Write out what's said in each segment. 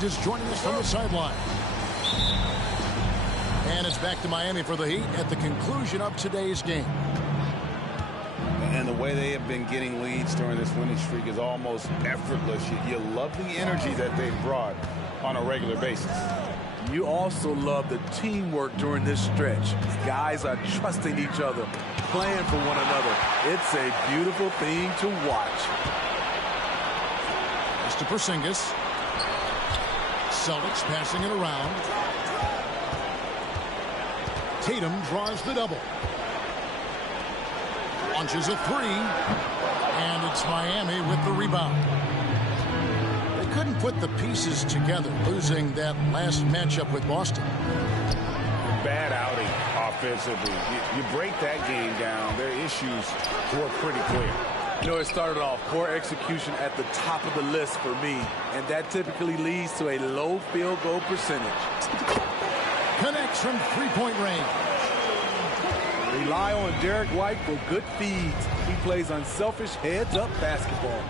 Just joining us from the sideline. And it's back to Miami for the Heat at the conclusion of today's game. And the way they have been getting leads during this winning streak is almost effortless. You love the energy that they've brought on a regular basis. You also love the teamwork during this stretch. Guys are trusting each other, playing for one another. It's a beautiful thing to watch. Mr. Porzingis. Celtics passing it around. Tatum draws the double. Launches a three. And it's Miami with the rebound. They couldn't put the pieces together, losing that last matchup with Boston. Bad outing offensively. You break that game down, their issues were pretty clear. You know, it started off poor execution at the top of the list for me, and that typically leads to a low field goal percentage. Connects from three-point range. Rely on Derek White for good feeds. He plays unselfish heads-up basketball.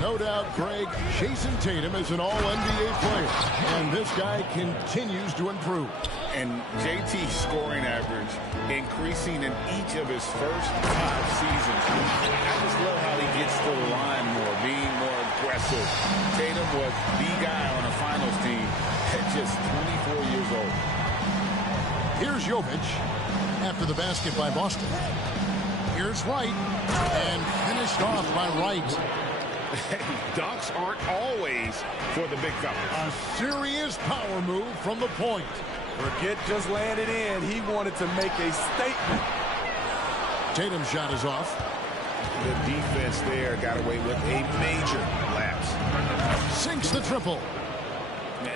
No doubt, Greg, Jason Tatum is an all-NBA player, and this guy continues to improve. And JT's scoring average increasing in each of his first 5 seasons. I just love how he gets to the line more, being more aggressive. Tatum was the guy on a finals team at just 24 years old. Here's Jovic after the basket by Boston. Here's Wright, and finished off by Wright. Dunks aren't always for the big fella. A serious power move from the point. Forget just laying it in. He wanted to make a statement. Tatum's shot is off. The defense there got away with a major lapse. Sinks the triple.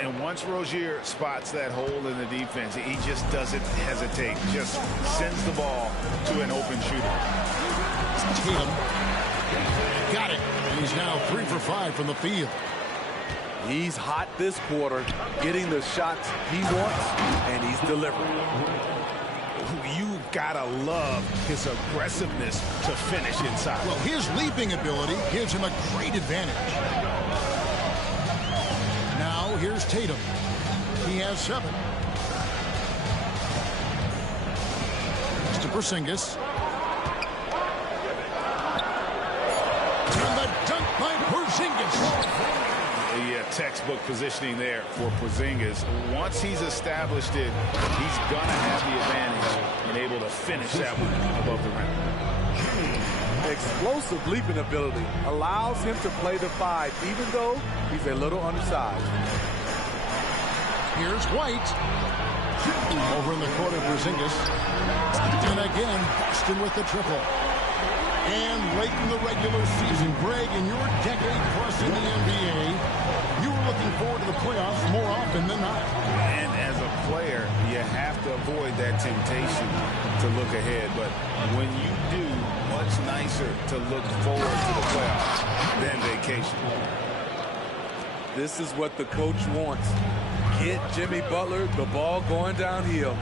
And once Rozier spots that hole in the defense, he just doesn't hesitate. Just sends the ball to an open shooter. Tatum got it. And he's now 3 for 5 from the field. He's hot this quarter, getting the shots he wants, and he's delivering. You've got to love his aggressiveness to finish inside. Well, his leaping ability gives him a great advantage. Now, here's Tatum. He has 7. Mr. Porzingis. And the dunk by Porzingis. The textbook positioning there for Porzingis. Once he's established it, he's going to have the advantage and able to finish that one above the rim. Explosive leaping ability allows him to play the 5, even though he's a little undersized. Here's White. Over in the corner, Porzingis. And again, Boston with the triple. And late in the regular season, Greg, in your decade plus in the NBA, you were looking forward to the playoffs more often than not. And as a player, you have to avoid that temptation to look ahead. But when you do, much nicer to look forward to the playoffs than vacation. This is what the coach wants. Get Jimmy Butler the ball going downhill.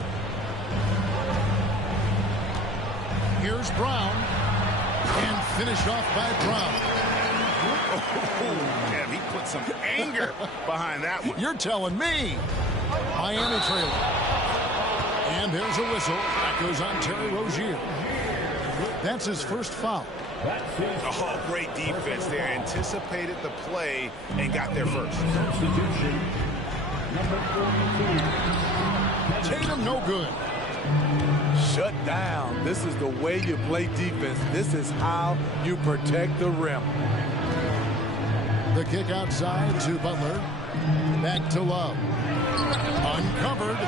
Here's Brown. And finished off by Brown. Oh, man, he put some anger behind that one. You're telling me. Miami trailing. And there's a whistle. That goes on Terry Rozier. That's his first foul. Oh, great defense there. Anticipated the play and got there first. Tatum no good. Shut down. This is the way you play defense. This is how you protect the rim. The kick outside to Butler. Back to Love. Uncovered.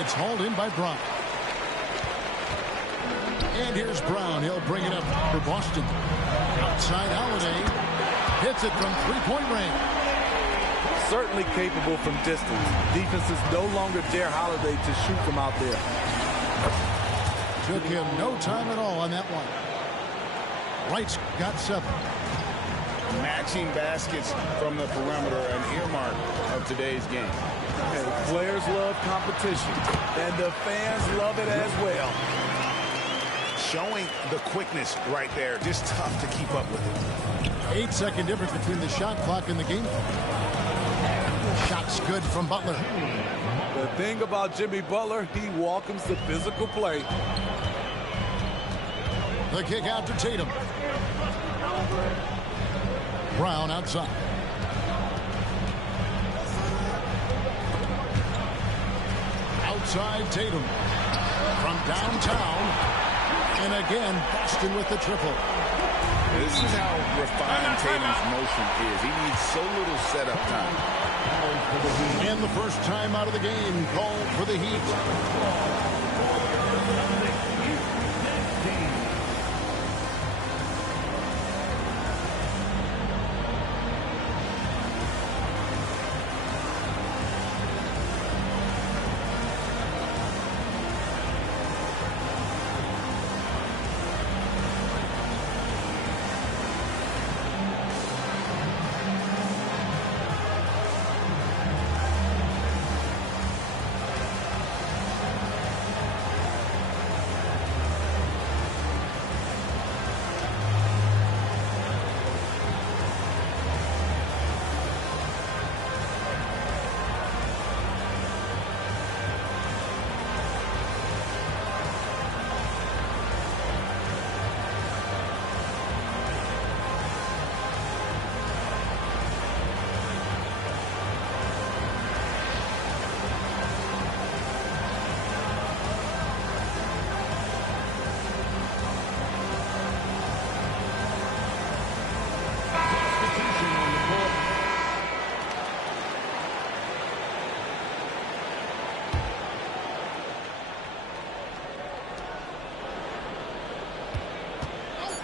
It's hauled in by Brown. And here's Brown. He'll bring it up for Boston. Outside Holiday. Hits it from three-point range. Certainly capable from distance. Defenses no longer dare Holiday to shoot from out there. Took him no time at all on that one. Wright's got 7. Matching baskets from the perimeter, an earmark of today's game. And players love competition, and the fans love it as well. Showing the quickness right there. Just tough to keep up with it. 8-second difference between the shot clock and the game clock. That's good from Butler. The thing about Jimmy Butler, he welcomes the physical play. The kick out to Tatum. Brown outside. Outside Tatum. From downtown. And again, Boston with the triple. This is how refined Tatum's motion is. He needs so little setup time. And the first time out of the game called for the Heat.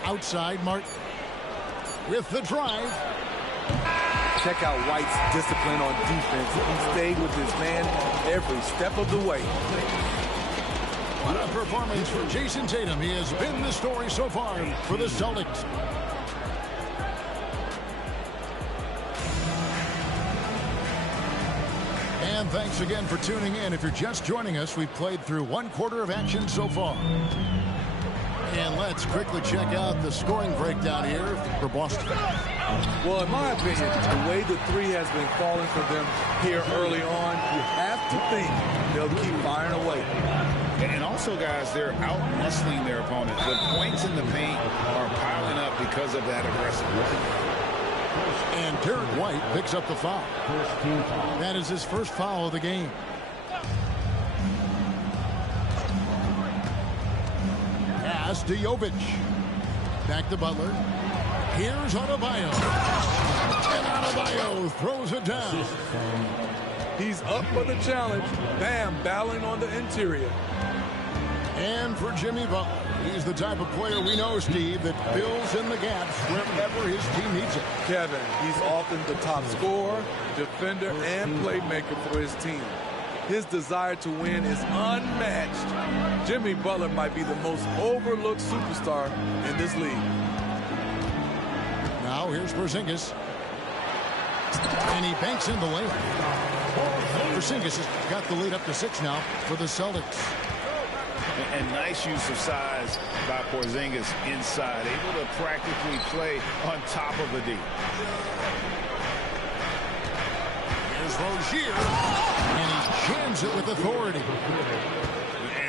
Outside, Martin with the drive. Check out White's discipline on defense. He stayed with his man every step of the way. What a performance for Jason Tatum. He has been the story so far for the Celtics. And thanks again for tuning in. If you're just joining us, we've played through one quarter of action so far. And let's quickly check out the scoring breakdown here for Boston. Well, in my opinion, the way the three has been falling for them here early on, you have to think they'll keep firing away. And also, guys, they're out-muscling their opponents. The points in the paint are piling up because of that aggressiveness. And Derek White picks up the foul. That is his first foul of the game. Pass to Jovic. Back to Butler. Here's Adebayo. And Adebayo throws it down. He's up for the challenge. Bam, battling on the interior. And for Jimmy Butler, he's the type of player we know, Steve, that fills in the gaps wherever his team needs it. Kevin, he's often the top scorer, defender, and playmaker for his team. His desire to win is unmatched. Jimmy Butler might be the most overlooked superstar in this league. Now here's Porzingis. And he banks in the layup. Porzingis has got the lead up to 6 now for the Celtics. And nice use of size by Porzingis inside, able to practically play on top of the D. Here's Rozier, and he jams it with authority.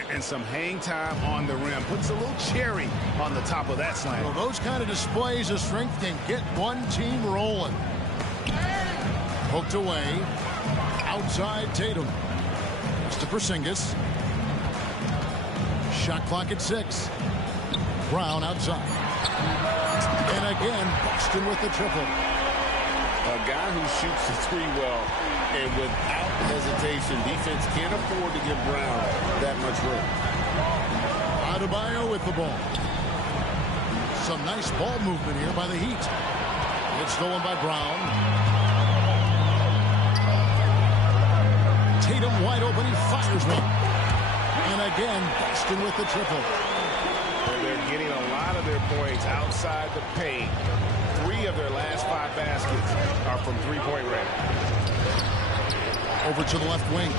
And some hang time on the rim. Puts a little cherry on the top of that slam. Well, those kind of displays of strength can get one team rolling. Poked away. Outside Tatum. It's to Porzingis. Shot clock at 6. Brown outside. And again, Boston with the triple. A guy who shoots the three well, and without hesitation, defense can't afford to give Brown that much room. Adebayo with the ball. Some nice ball movement here by the Heat. It's stolen by Brown. Tatum wide open. He fires one. And again, Boston with the triple. They're getting a lot of their points outside the paint. 3 of their last 5 baskets are from three-point range. Over to the left wing.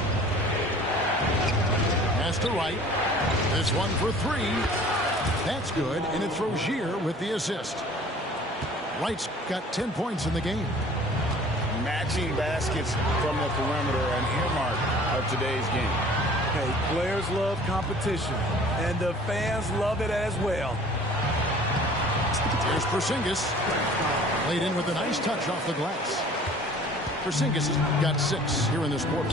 Pass to right. This one for 3. That's good, and it's Rozier with the assist. Wright's got 10 points in the game. matching baskets from the perimeter, an earmark of today's game. Hey, players love competition, and the fans love it as well. Here's Porzingis. Laid in with a nice touch off the glass. Porzingis has got 6 here in this quarter.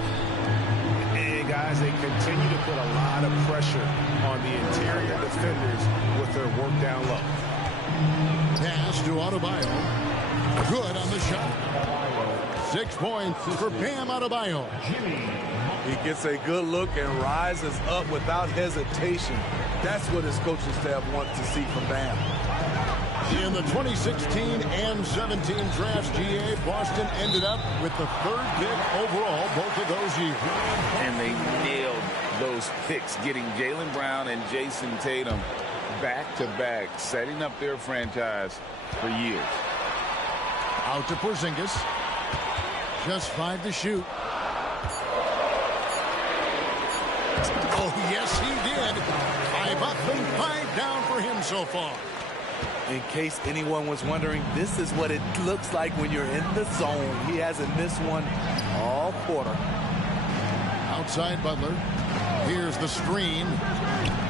And guys, they continue to put a lot of pressure on the interior defenders with their work down low. Pass to Adebayo. Good on the shot. 6 points for Bam Adebayo. He gets a good look and rises up without hesitation. That's what his coaching staff wants to see from Bam. In the 2016 and 17 drafts, GA, Boston ended up with the 3rd pick overall both of those years. And they nailed those picks, getting Jaylen Brown and Jason Tatum back-to-back, setting up their franchise for years. Out to Porzingis. Just 5 to shoot. Oh, yes, he did. 5 up and 5 down for him so far. In case anyone was wondering, this is what it looks like when you're in the zone. He hasn't missed one all quarter. Outside Butler. Here's the screen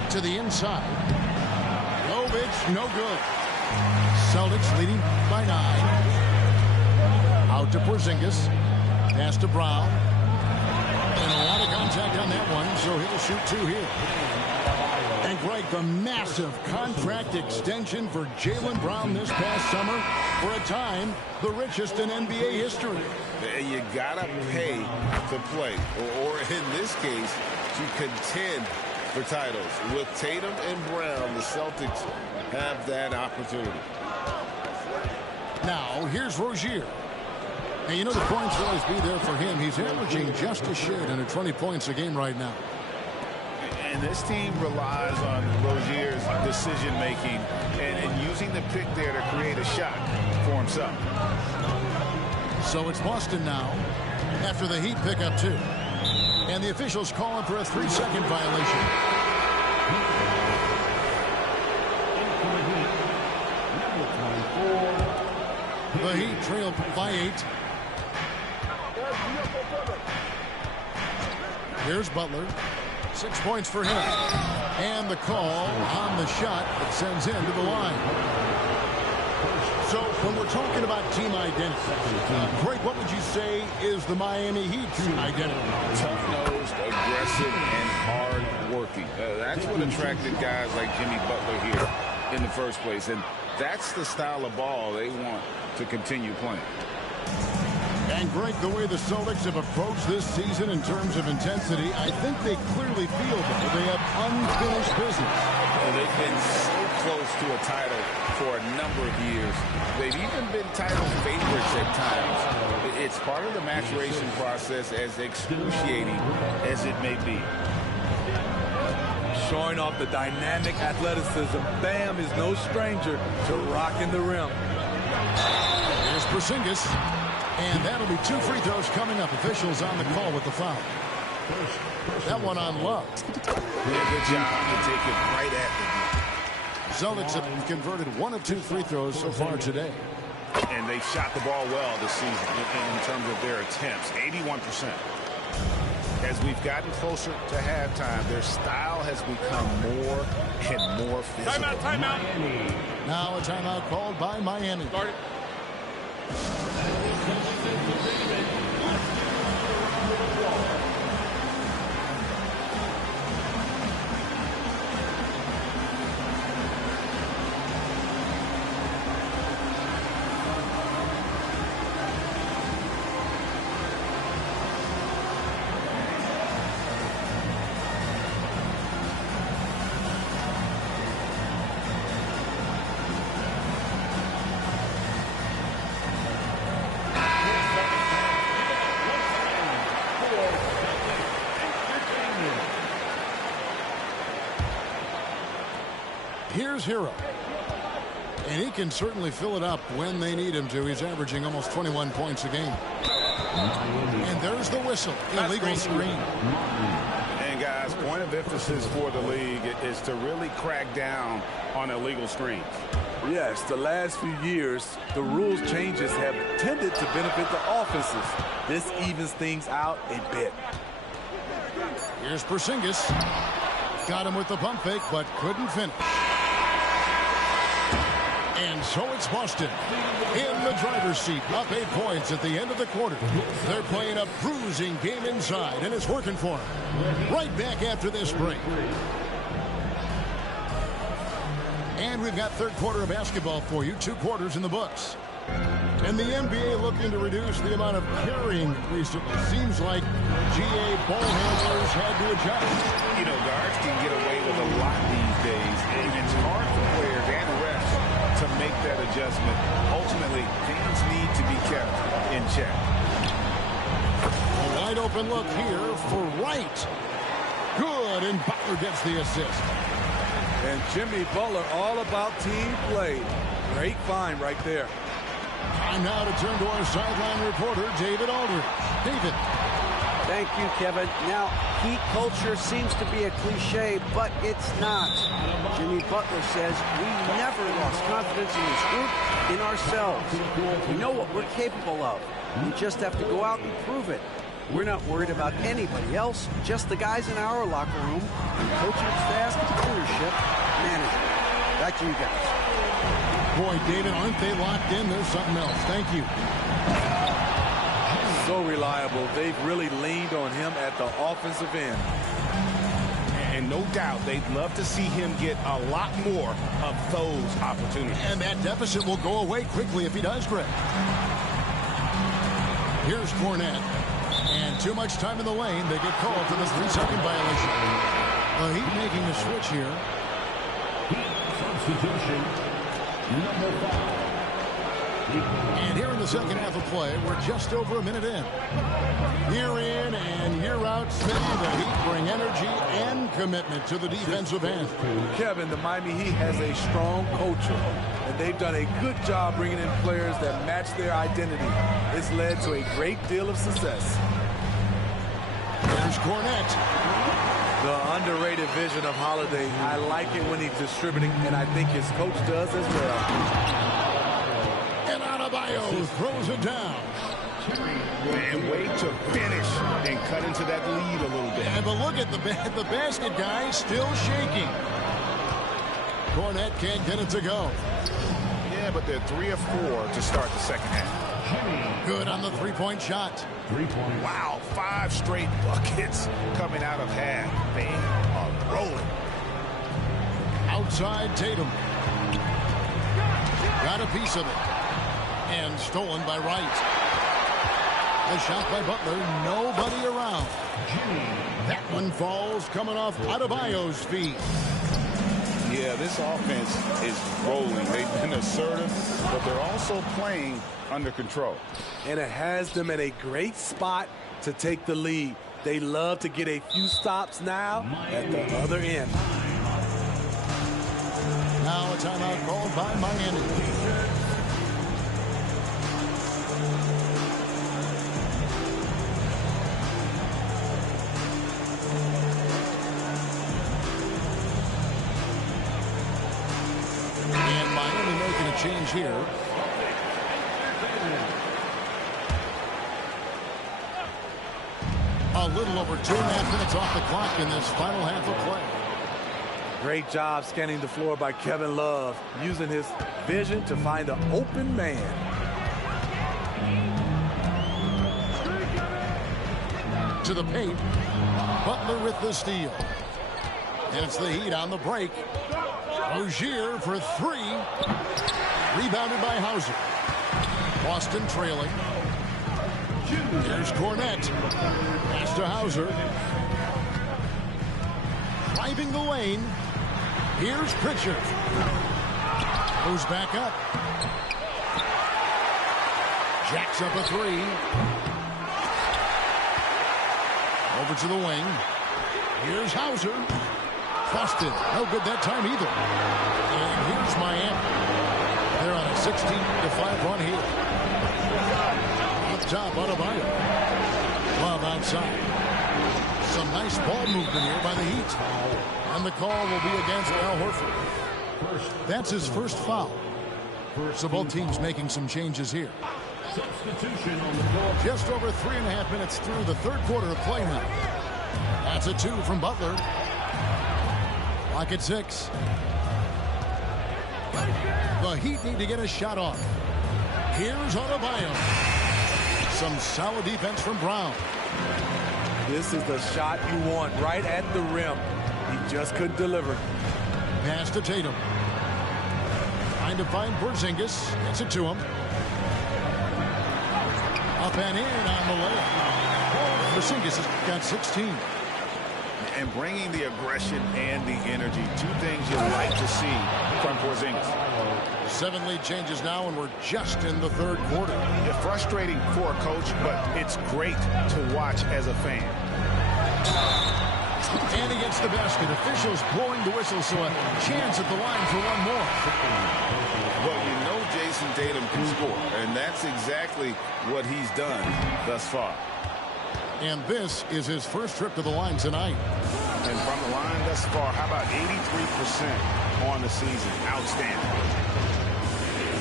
to the inside. Jovic, no good. Celtics leading by 9. Out to Porzingis. Pass to Brown. And a lot of contact on that one, so he'll shoot 2 here. And Greg, the massive contract extension for Jaylen Brown this past summer, for a time, the richest in NBA history. You gotta pay to play, or in this case, to contend for titles. With Tatum and Brown, the Celtics have that opportunity. Now, here's Rozier. And you know the points will always be there for him. He's averaging just a shade under 20 points a game right now. And this team relies on Rozier's decision-making and using the pick there to create a shot for himself. So it's Boston now after the Heat pick up 2. And the officials calling for a 3-second violation. The Heat trail by 8. Here's Butler. 6 points for him. And the call on the shot that sends him to the line. So when we're talking about team identity, Greg, what would you say is the Miami Heat's identity? Tough-nosed, aggressive, and hard-working. That's what attracted guys like Jimmy Butler here in the first place. And that's the style of ball they want to continue playing. And Greg, the way the Celtics have approached this season in terms of intensity, I think they clearly feel that they have unfinished business. Well, they've been so close to a title for a number of years. They've even been title favorites at times. It's part of the maturation process, as excruciating as it may be. Showing off the dynamic athleticism, Bam is no stranger to rocking the rim. Here's Porzingis. And that'll be 2 free throws coming up. Officials on the call with the foul. That one on Love. Yeah, good job to take it right at them. Celtics have converted 1 of 2 free throws so far today. And they've shot the ball well this season in terms of their attempts, 81%. As we've gotten closer to halftime, their style has become more and more physical. Timeout. Now a timeout called by Miami. Start it. Here's Che0. And he can certainly fill it up when they need him to. He's averaging almost 21 points a game. And there's the whistle. Illegal screen. And guys, point of emphasis for the league is to really crack down on illegal screens. Yes, the last few years, the rules changes have tended to benefit the offenses. This evens things out a bit. Here's Porzingis. Got him with the pump fake, but couldn't finish. And so it's Boston in the driver's seat, up 8 points at the end of the quarter. They're playing a bruising game inside, and it's working for them. Right back after this break. And we've got third quarter of basketball for you, 2 quarters in the books. And the NBA looking to reduce the amount of carrying recently. Seems like GA ball handlers had to adjust. You know, guards can get away with a lot these days, and it's hard for players and refs to make that adjustment. Ultimately, things need to be kept in check. A wide open look here for Wright. Good, and Butler gets the assist. And Jimmy Butler all about team play. Great find right there. Time now to turn to our sideline reporter, David Aldridge. David. Thank you, Kevin. Now, heat culture seems to be a cliche, but it's not. Jimmy Butler says we never lost confidence in this group, in ourselves. We know what we're capable of. We just have to go out and prove it. We're not worried about anybody else, just the guys in our locker room, coaching staff, ownership, management. Back to you guys. Boy, David, aren't they locked in? There's something else. Thank you. So reliable. They've really leaned on him at the offensive end. And no doubt they'd love to see him get a lot more of those opportunities. And that deficit will go away quickly if he does, Greg. Here's Cornette. And too much time in the lane. They get called for the 3-second violation. The Heat making a switch here. Substitution number 5. And here in the second half of play, we're just over a minute in. Year in and year out, Smitty, the Heat bring energy and commitment to the defensive end. Kevin, the Miami Heat has a strong culture, and they've done a good job bringing in players that match their identity. It's led to a great deal of success. There's Cornette. The underrated vision of Holiday. I like it when he's distributing, and I think his coach does as well. And Adebayo throws it down. And way to finish and cut into that lead a little bit. And but look at the basket guy still shaking. Cornette can't get it to go. Yeah, but they're 3 of 4 to start the second half. Good on the three-point shot. 3 points. Wow, 5 straight buckets coming out of half. They are rolling. Outside Tatum. Got a piece of it. And stolen by Wright. The shot by Butler. Nobody around. That one falls coming off Adebayo's feet. Yeah, this offense is rolling. They've been assertive, but they're also playing under control. And it has them at a great spot to take the lead. They love to get a few stops now at the other end. Now a timeout called by Miami. And Miami making a change here. A little over 2.5 minutes off the clock in this final half of play. Great job scanning the floor by Kevin Love, using his vision to find an open man. To the paint. Butler with the steal. And it's the Heat on the break. Rozier for 3. Rebounded by Hauser. Boston trailing. Here's Cornette. Pass to Hauser. Driving the lane. Here's Pritchard. Goes back up. Jacks up a 3. Over to the wing. Here's Hauser. Busted. No good that time either. And here's Miami. They're on a 16-5 run here. Up top, Adebayo. Love outside. Some nice ball movement here by the Heat. And the call will be against Al Horford. That's his first foul. So both teams making some changes here. Substitution on the floor. Just over 3.5 minutes through the third quarter of play now. That's a 2 from Butler. Lock at 6. The Heat need to get a shot off. Here's Adebayo. Some solid defense from Brown. This is the shot you want right at the rim. He just couldn't deliver. Pass to Tatum. Trying to find Porzingis. Gets it to him. Up and in on the layup. Porzingis has got 16. And bringing the aggression and the energy, two things you'd like to see from Porzingis. 7 lead changes now, and we're just in the third quarter. It's frustrating for a coach, but it's great to watch as a fan. And he gets the basket. Officials blowing the whistle, so a chance at the line for one more. Well, you know Jason Tatum can score, and that's exactly what he's done thus far. And this is his first trip to the line tonight. And from the line thus far, how about 83% on the season? Outstanding.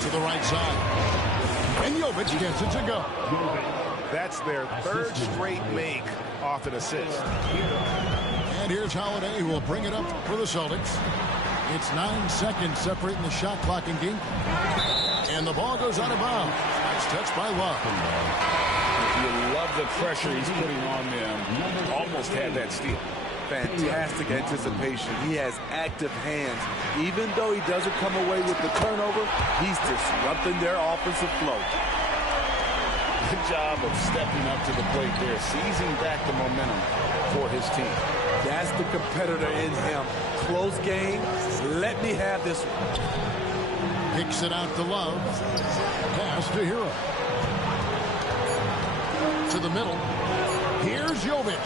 To the right side. And Jovic gets it to go. That's their third straight make off an assist. And here's Holiday, who will bring it up for the Celtics. It's 9 seconds separating the shot clock and game. And the ball goes out of bounds. Nice touch by Love. You love the pressure he's putting on them. Almost had that steal. Fantastic anticipation. He has active hands. Even though he doesn't come away with the turnover, he's disrupting their offensive flow. Good job of stepping up to the plate there, seizing back the momentum for his team. That's the competitor in him. Close game. Let me have this one. Kicks it out to Love. Pass to Hero. To the middle. Here's Jovic.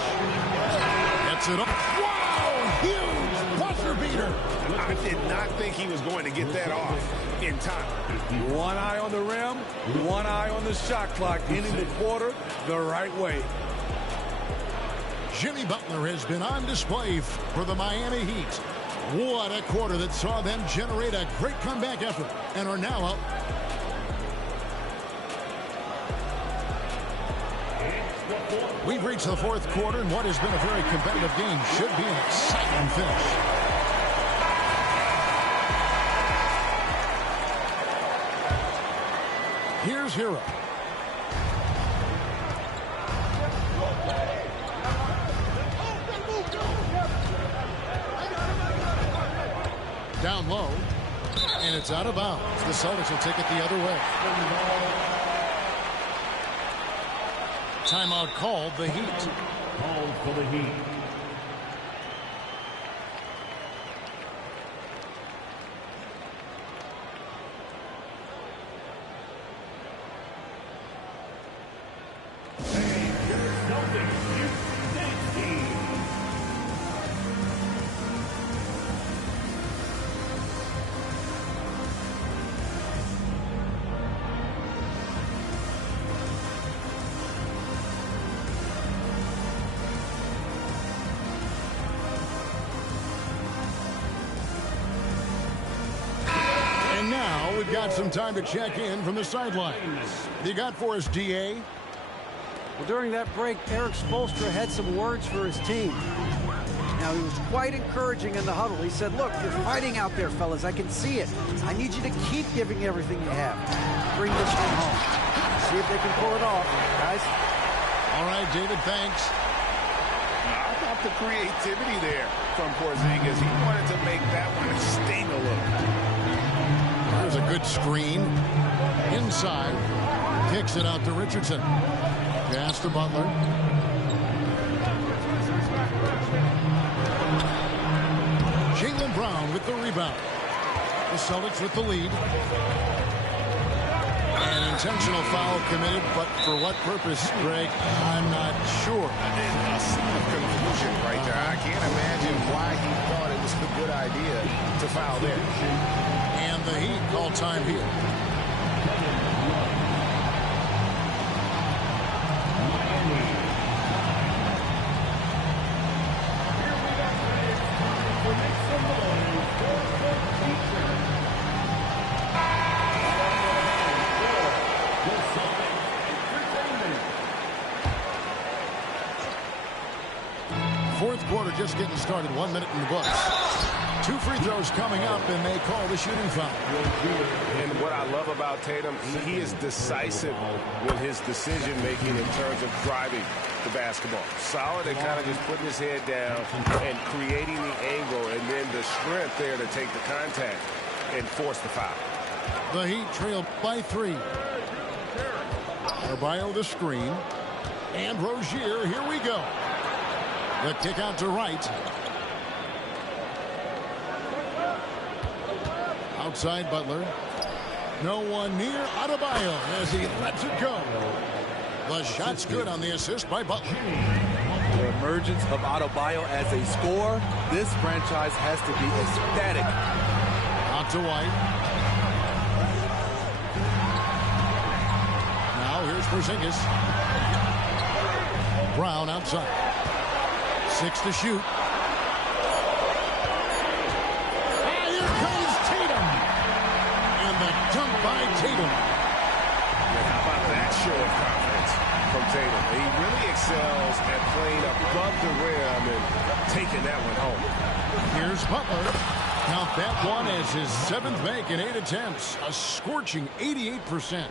Gets it up. Wow! Huge buzzer beater. I did not think he was going to get that off in time. One eye on the rim, one eye on the shot clock, ending the quarter the right way. Jimmy Butler has been on display for the Miami Heat. What a quarter that saw them generate a great comeback effort and are now up. We've reached the fourth quarter, and what has been a very competitive game should be an exciting finish. Here's Hero. Down low, and it's out of bounds. The Celtics will take it the other way. Timeout called, the Heat. Called for the Heat. We've got some time to check in from the sidelines. You got for us, DA? Well, during that break, Eric Spoelstra had some words for his team. Now, he was quite encouraging in the huddle. He said, look, you're fighting out there, fellas. I can see it. I need you to keep giving everything you have. Bring this one home. See if they can pull it off, guys. All right, David, thanks. I thought the creativity there from Porzingis. He wanted to make that one sting a little. There's a good screen. Inside. Kicks it out to Richardson. Pass to Butler. Jaylen Brown with the rebound. The Celtics with the lead. An intentional foul committed, but for what purpose, Greg, I'm not sure. A scene of confusion right there. I can't imagine why he thought it was a good idea to foul there. And the Heat call time here. Fourth quarter just getting started. 1 minute in the books. 2 free throws coming up, and they call the shooting foul. And what I love about Tatum, he is decisive with his decision-making in terms of driving the basketball. Solid and kind of just putting his head down and creating the angle, and then the strength there to take the contact and force the foul. The Heat trail by 3. Arbayo the screen. And Rozier, here we go. The kick out to Wright. Outside Butler. No one near Adebayo as he lets it go. The shot's good on the assist by Butler. The emergence of Adebayo as a scorer, this franchise has to be ecstatic. Out to White. Now here's Porzingis. Brown outside. 6 to shoot. Dunk by Tatum. And how about that show of confidence from Tatum? He really excels at playing above the rim and taking that one home. Here's Butler. Count that one as his 7th make in 8 attempts. A scorching 88%.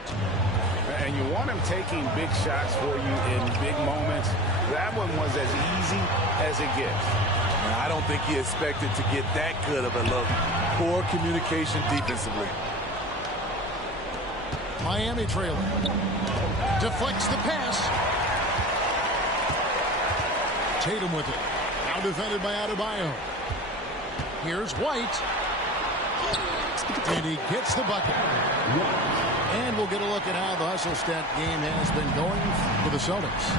And you want him taking big shots for you in big moments. That one was as easy as it gets. I don't think he expected to get that good of a look. Poor communication defensively. Miami trailing. Deflects the pass. Tatum with it. Now defended by Adebayo. Here's White. And he gets the bucket. And we'll get a look at how the hustle stat game has been going for the Celtics.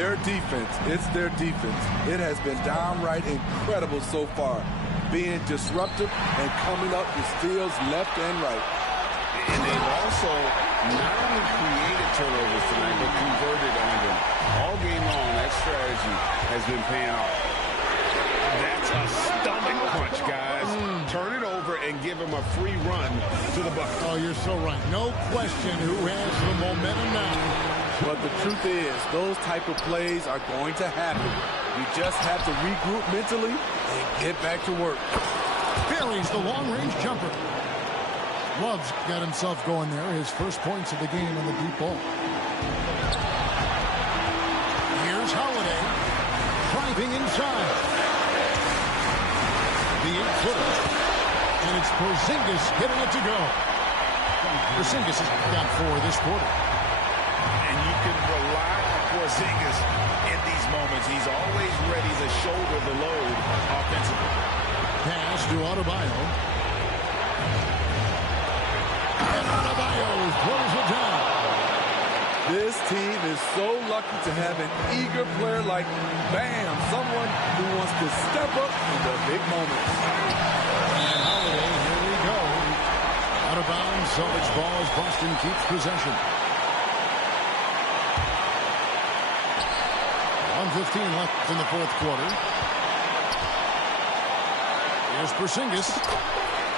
Their defense, it's their defense. It has been downright incredible so far. Being disruptive and coming up with steals left and right. And they've also not only created turnovers tonight, but converted on them. All game long, that strategy has been paying off. That's a stomach punch, guys. Turn it over and give him a free run to the bucket. Oh, you're so right. No question who has the momentum now. But the truth is, those type of plays are going to happen. You just have to regroup mentally and get back to work. Buries the long-range jumper. Love's got himself going there. His first points of the game on the deep ball. Here's Holiday. Driving inside. The 8-footer. And it's Porzingis getting it to go. Porzingis has got 4 this quarter. And you can rely on Porzingis in these moments. He's always ready to shoulder the load offensively. Pass to Adebayo. And Adebayo throws it down. This team is so lucky to have an eager player like Bam, someone who wants to step up in the big moments. And Holiday, here we go. Out of bounds, Celtics ball as Boston keeps possession. 1:15 left in the fourth quarter. Here's Porzingis.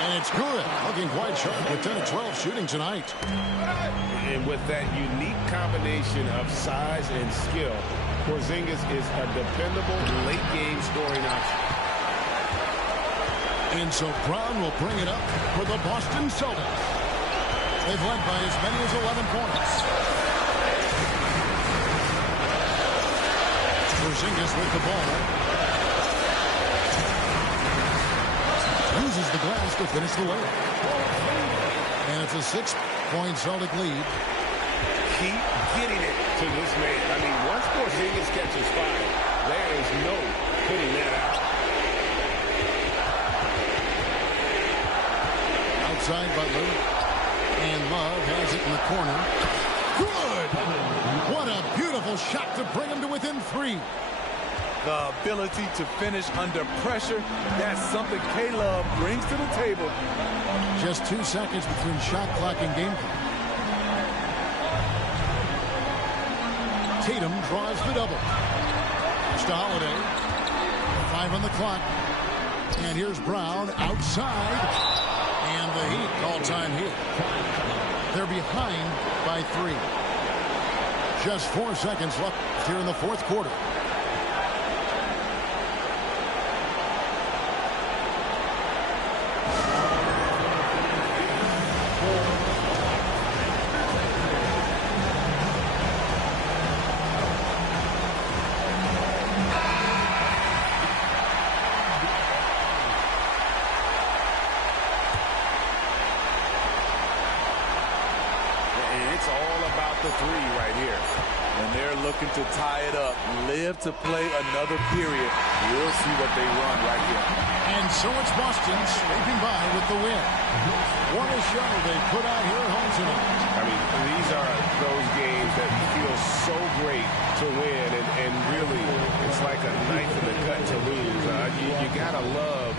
And it's good. Looking quite sharp with 10 of 12 shooting tonight. And with that unique combination of size and skill, Porzingis is a dependable late-game scoring option. And so Brown will bring it up for the Boston Celtics. They've led by as many as 11 points. Porzingis with the ball. Uses the glass to finish the layup. And it's a 6-point Celtic lead. Keep getting it to this man. I mean, once Porzingis catches fire, there is no putting that out. Outside Butler. And Love has it in the corner. Good! What a beautiful shot to bring him to within 3. The ability to finish under pressure, that's something K-Love brings to the table. Just 2 seconds between shot clock and game clock. Tatum draws the double. It's to Holiday. 5 on the clock. And here's Brown outside. And the Heat call time here. They're behind by 3. Just 4 seconds left here in the fourth quarter. looking to tie it up. Live to play another period. We'll see what they run right here. And so it's Boston scraping by with the win. What a show they put out here at home tonight. I mean, these are those games that feel so great to win, and really, it's like a knife in the gut to lose. You gotta love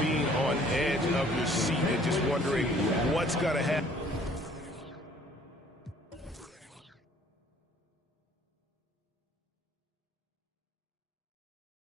being on edge of your seat and just wondering what's gonna happen.